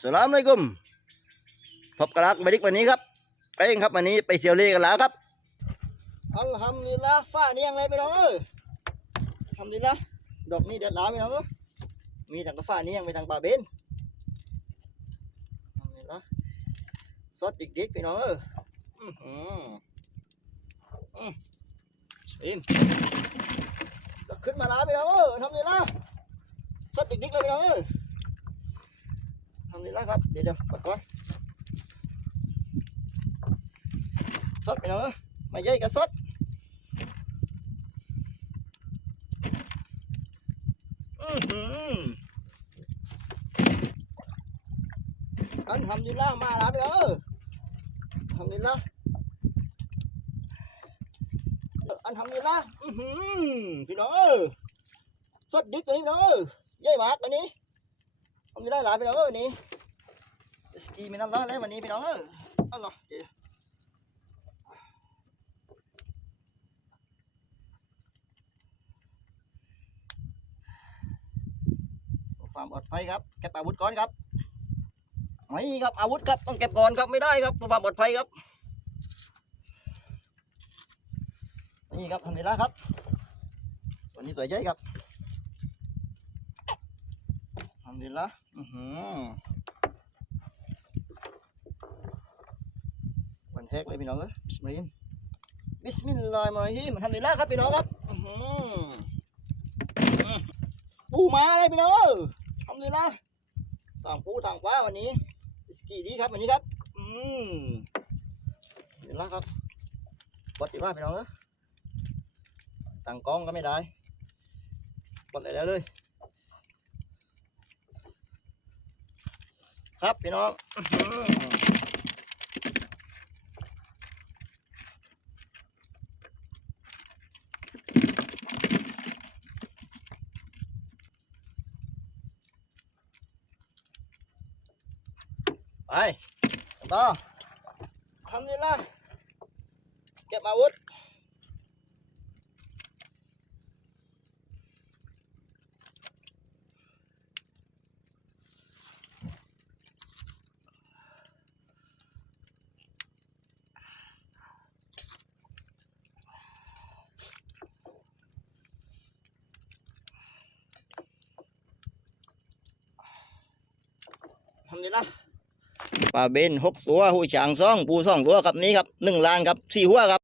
สลามุอะลัยกุมพบกันลักบดิกวันนี้ครับไปเองครับวันนี้ไปเที่ยวเลกันแล้วครับอัลฮัมดุลิลละฟ้านี่ยังไงไปน้องเอ้ยอัลฮัมดุลิลละดอกนี้เด็ดหลายไปน้องเอ้ยมีทางกระฟ้านี่ยังไปทางป่าเบนอัลฮัมดุลิลละสดดิกๆไปน้องเอ้ยอือหืออืออิมขึ้นมาล้วไปน้องเอ้ยทำดีละสดดิกๆเลยไปน้องเอ้ย ทำดีแล้วครับ เดี๋ยวเดี๋ยวปัดก่อนสดไปเนาะไม่ใหญ่ก็สดอื้อหืออันทำดีแล้วมาแล้วไปเนาะทำดีแล้วอันทำดีแล้วอื้อหือพี่น้องเอ้ยสดดิบตัวนี้เนาะใหญ่มากอันนี้ ทำดีได้หลายไปเนาะวันนี้สกีมีน้ำร้อนแล้ววันนี้พี่น้องเออเอาล่ะเดี๋ยวความปลอดภัยครับเก็บอาวุธก่อนครับไม่ครับอาวุธครับต้องเก็บก่อนครับไม่ได้ครับความปลอดภัยครับนี่ครับทำดีแล้วครับวันนี้ตัวใหญ่ครับทำดีแล้ว วันแรกเลยพี่น้องเอ้ยบิสมิลลาฮิรเราะห์มานีมันทำดีแล้วครับพี่น้องครับอื้อหืออื้อปูมาเลยพี่น้องเอ้ยทำดีแล้วต่างปูต่างฟ้าวันนี้สกีดีครับวันนี้ครับอืมเดี๋ยวแล้วครับปลดดีว่าพี่น้องเอ้ยต่างกล้องก็ไม่ได้ปลดเลยแล้วเลย ครับพี่น้องไปต่อทำนี่ละเก็บอาวุธ ทำนี่ละปลาเบนหกตัวหูฉางสองปูสองตัวครับนี้ครับหนึ่งล้านครับสี่หัวครับ